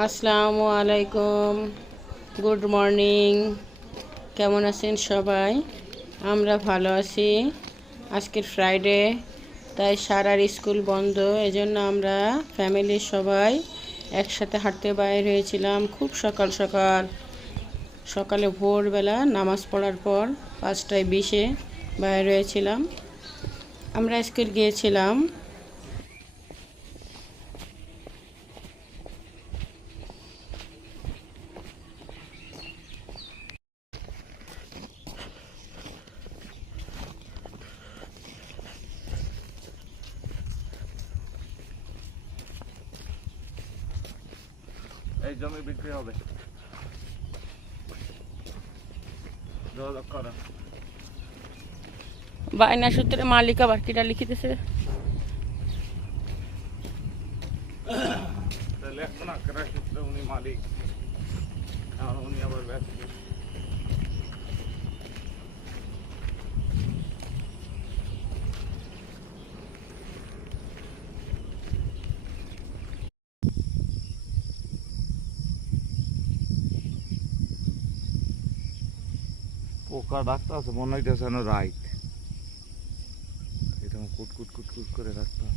আসসালামু আলাইকুম, good morning. কেমন আছেন সবাই? আমরা ভালো আছি। আজকের ফ্রাইডে, তাই সারার স্কুল বন্ধ, এজন্য আমরা ফ্যামিলির সবাই একসাথে হাঁটতে বাইর হয়েছিলাম। খুব সকাল সকাল, সকালে ভোরবেলা নামাজ পড়ার পর 5:20 বাইর হয়েছিলাম। আমরা স্কুল গিয়েছিলাম। এই জমি বিক্রি হবে, যোগাযোগ করো। বায়না সূত্রে মালিক আবার কিটা লিখিতেছে। লেখবো না ক্রয় সূত্রে উনি মালিক, আর উনি আবার ব্যস্ত। পোকা ডাক্তার আছে মনে হইতেছে না, রাইট এটা কুট কুট কুট কুট করে ডাক্তার।